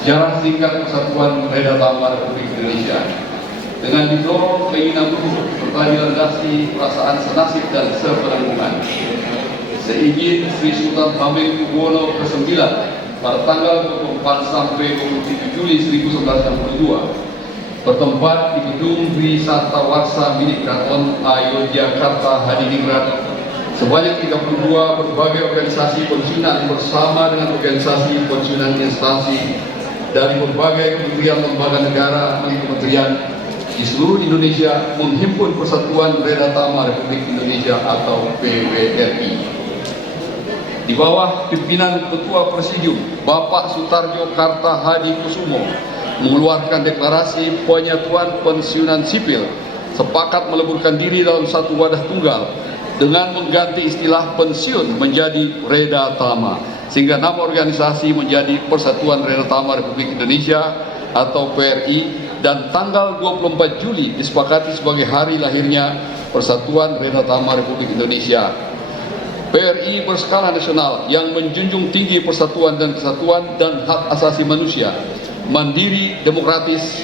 sejarah singkat Persatuan Reda Tama Republik Indonesia dengan didorong keinginan luhur serta dilandasi perasaan senasib dan sepenanggungan. Seizin Sri Sultan Hamengkubuwono ke-9 pada tanggal 24 sampai 27 Juli 1962 bertempat di Gedung Wisata Warsa milik Keraton Ayodhyakarta Hadiningrat. Sebanyak 32 berbagai organisasi pensiunan bersama dengan organisasi pensiunan instansi dari berbagai kementerian lembaga negara dan kementerian di seluruh Indonesia menghimpun Persatuan Reda Tama Republik Indonesia atau PWRI. Di bawah pimpinan Ketua Presidium Bapak Sutarjo Kartahadikusumo mengeluarkan deklarasi penyatuan pensiunan sipil, sepakat meleburkan diri dalam satu wadah tunggal dengan mengganti istilah pensiun menjadi Reda Tama, sehingga nama organisasi menjadi Persatuan Reda Tama Republik Indonesia atau PRI, dan tanggal 24 Juli disepakati sebagai hari lahirnya Persatuan Reda Tama Republik Indonesia. PRI berskala nasional yang menjunjung tinggi persatuan dan kesatuan dan hak asasi manusia, mandiri, demokratis,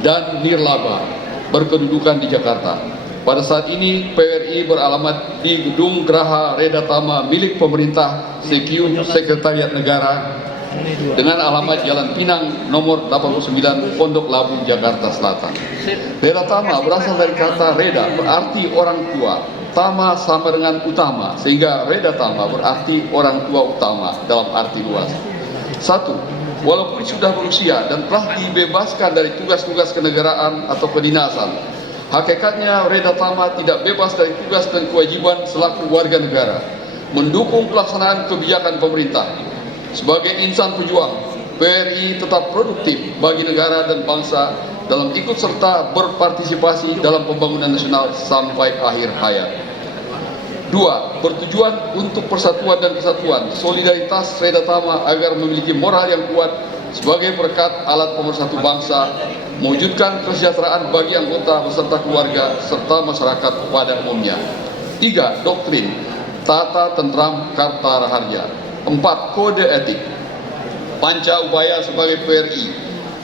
dan nirlaba, berkedudukan di Jakarta. Pada saat ini PRI beralamat di Gedung Geraha Reda Tama milik pemerintah Sekretariat Negara dengan alamat Jalan Pinang nomor 89 Pondok Labu, Jakarta Selatan. Reda Tama berasal dari kata Reda berarti orang tua, Tama sama dengan utama, sehingga Reda Tama berarti orang tua utama dalam arti luas. 1. Walaupun sudah berusia dan telah dibebaskan dari tugas-tugas kenegaraan atau kedinasan, hakikatnya Reda Tama tidak bebas dari tugas dan kewajiban selaku warga negara, mendukung pelaksanaan kebijakan pemerintah. Sebagai insan pejuang, PRI tetap produktif bagi negara dan bangsa dalam ikut serta berpartisipasi dalam pembangunan nasional sampai akhir hayat. 2. Bertujuan untuk persatuan dan kesatuan, solidaritas Reda Tama agar memiliki moral yang kuat sebagai perekat alat pemersatu bangsa, mewujudkan kesejahteraan bagi anggota beserta keluarga serta masyarakat pada umumnya. 3. Doktrin, tata tentram Karta Raharja. 4. Kode etik, panca upaya sebagai PRI,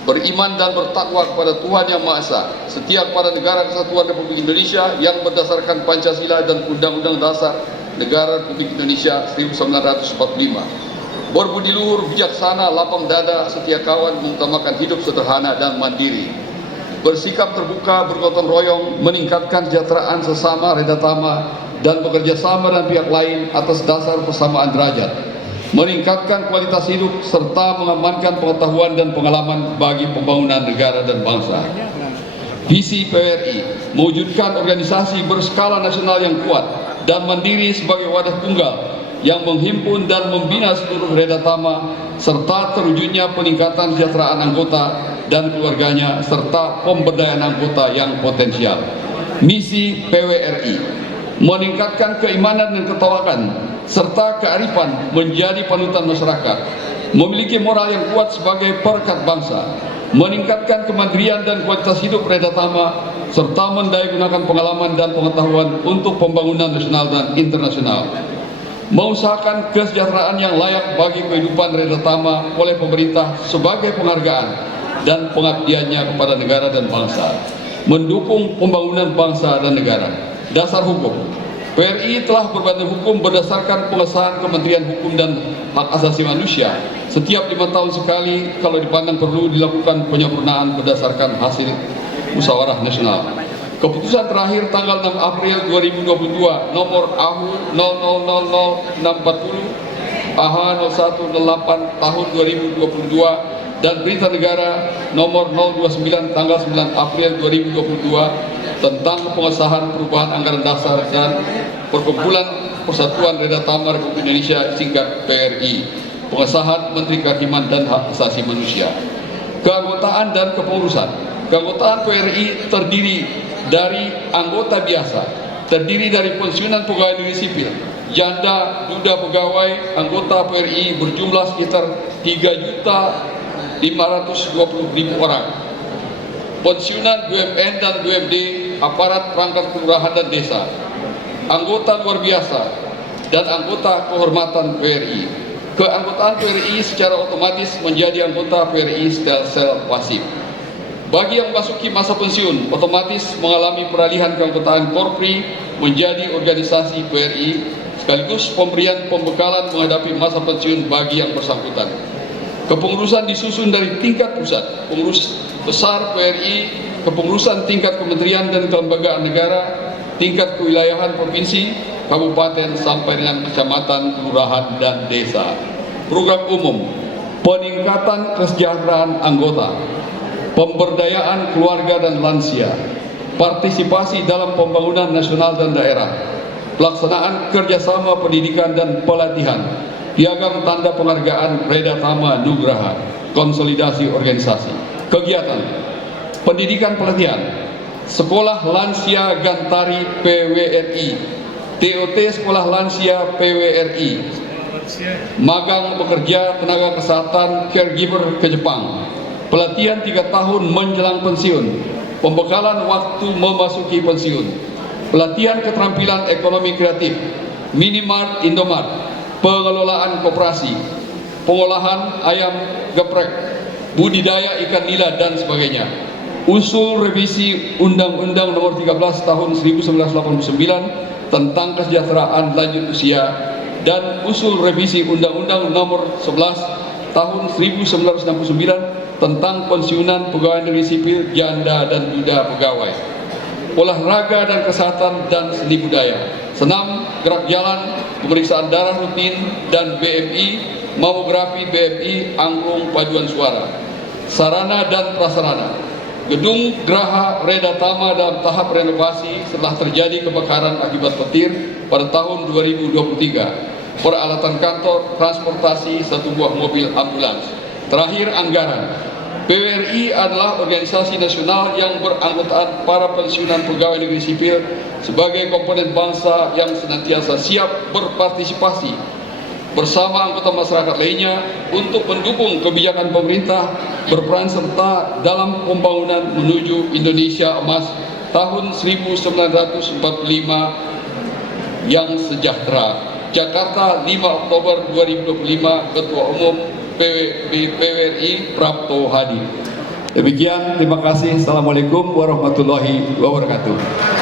beriman dan bertakwa kepada Tuhan Yang Maha Esa, setia kepada Negara Kesatuan Republik Indonesia yang berdasarkan Pancasila dan Undang-Undang Dasar Negara Republik Indonesia 1945. Berbudi luhur, bijaksana, lapang dada, setia kawan, mengutamakan hidup sederhana dan mandiri. Bersikap terbuka, bergotong royong, meningkatkan kesejahteraan sesama Reda Tama dan bekerja sama dengan pihak lain atas dasar persamaan derajat. Meningkatkan kualitas hidup serta mengamankan pengetahuan dan pengalaman bagi pembangunan negara dan bangsa. Visi PRI mewujudkan organisasi berskala nasional yang kuat dan mandiri sebagai wadah tunggal yang menghimpun dan membina seluruh Reda Tama serta terwujudnya peningkatan kesejahteraan anggota dan keluarganya serta pemberdayaan anggota yang potensial. Misi PWRI meningkatkan keimanan dan ketawakan serta kearifan menjadi panutan masyarakat, memiliki moral yang kuat sebagai perekat bangsa, meningkatkan kemandirian dan kualitas hidup Reda Tama, serta mendayagunakan pengalaman dan pengetahuan untuk pembangunan nasional dan internasional, mengusahakan kesejahteraan yang layak bagi kehidupan Reda Tama oleh pemerintah sebagai penghargaan dan pengabdiannya kepada negara dan bangsa, mendukung pembangunan bangsa dan negara. Dasar hukum, PRI telah berbadan hukum berdasarkan pengesahan Kementerian Hukum dan Hak Asasi Manusia. Setiap 5 tahun sekali kalau dipandang perlu dilakukan penyempurnaan berdasarkan hasil musyawarah nasional. Keputusan terakhir tanggal 6 April 2022 nomor AHU 0000640 AH 0108 tahun 2022 dan Berita Negara nomor 029 tanggal 9 April 2022 tentang pengesahan perubahan anggaran dasar dan perkumpulan Persatuan Reda Tama Republik Indonesia singkat PRI, pengesahan Menteri Kehakiman dan Hak Asasi Manusia. Keanggotaan dan kepengurusan. Keanggotaan PRI terdiri dari anggota biasa, terdiri dari pensiunan pegawai negeri sipil, janda, duda pegawai, anggota PRI berjumlah sekitar 3.520.000 orang. Pensiunan BUMN dan BUMD, aparat perangkat kelurahan dan desa, anggota luar biasa, dan anggota kehormatan PRI. keanggotaan PWRI secara otomatis menjadi anggota PWRI secara pasif. Bagi yang memasuki masa pensiun, otomatis mengalami peralihan keanggotaan Korpri menjadi organisasi PWRI, sekaligus pemberian pembekalan menghadapi masa pensiun bagi yang bersangkutan. Kepengurusan disusun dari tingkat pusat, pengurus besar PWRI, kepengurusan tingkat kementerian dan kelembagaan negara, tingkat kewilayahan provinsi, kabupaten sampai dengan kecamatan, kelurahan, dan desa. Program umum, peningkatan kesejahteraan anggota, pemberdayaan keluarga dan lansia, partisipasi dalam pembangunan nasional dan daerah, pelaksanaan kerjasama pendidikan dan pelatihan, piagam tanda penghargaan Reda Tama Nugraha, konsolidasi organisasi, kegiatan, pendidikan pelatihan, Sekolah Lansia Gantari PWRI, TOT Sekolah Lansia PWRI, magang bekerja tenaga kesehatan caregiver ke Jepang, pelatihan 3 tahun menjelang pensiun, pembekalan waktu memasuki pensiun, pelatihan keterampilan ekonomi kreatif, minimart Indomart, pengelolaan koperasi, pengolahan ayam geprek, budidaya ikan nila dan sebagainya. Usul revisi Undang-Undang Nomor 13 Tahun 1989 tentang kesejahteraan lanjut usia dan usul revisi Undang-Undang Nomor 11 Tahun 1969 tentang pensiunan pegawai negeri sipil, janda dan duda pegawai. Olahraga dan kesehatan dan seni budaya, senam, gerak jalan, pemeriksaan darah rutin dan BMI, mamografi BMI, angklung paduan suara, sarana dan prasarana. Gedung Geraha Reda Tama dalam tahap renovasi setelah terjadi kebakaran akibat petir pada tahun 2023. Peralatan kantor, transportasi, 1 buah mobil ambulans. Terakhir, anggaran. PWRI adalah organisasi nasional yang beranggotaan para pensiunan pegawai negeri sipil sebagai komponen bangsa yang senantiasa siap berpartisipasi bersama anggota masyarakat lainnya untuk mendukung kebijakan pemerintah, berperan serta dalam pembangunan menuju Indonesia Emas tahun 1945 yang sejahtera. Jakarta, 5 Oktober 2025, Ketua Umum PWRI Prapto Hadi. Demikian, terima kasih. Assalamualaikum warahmatullahi wabarakatuh.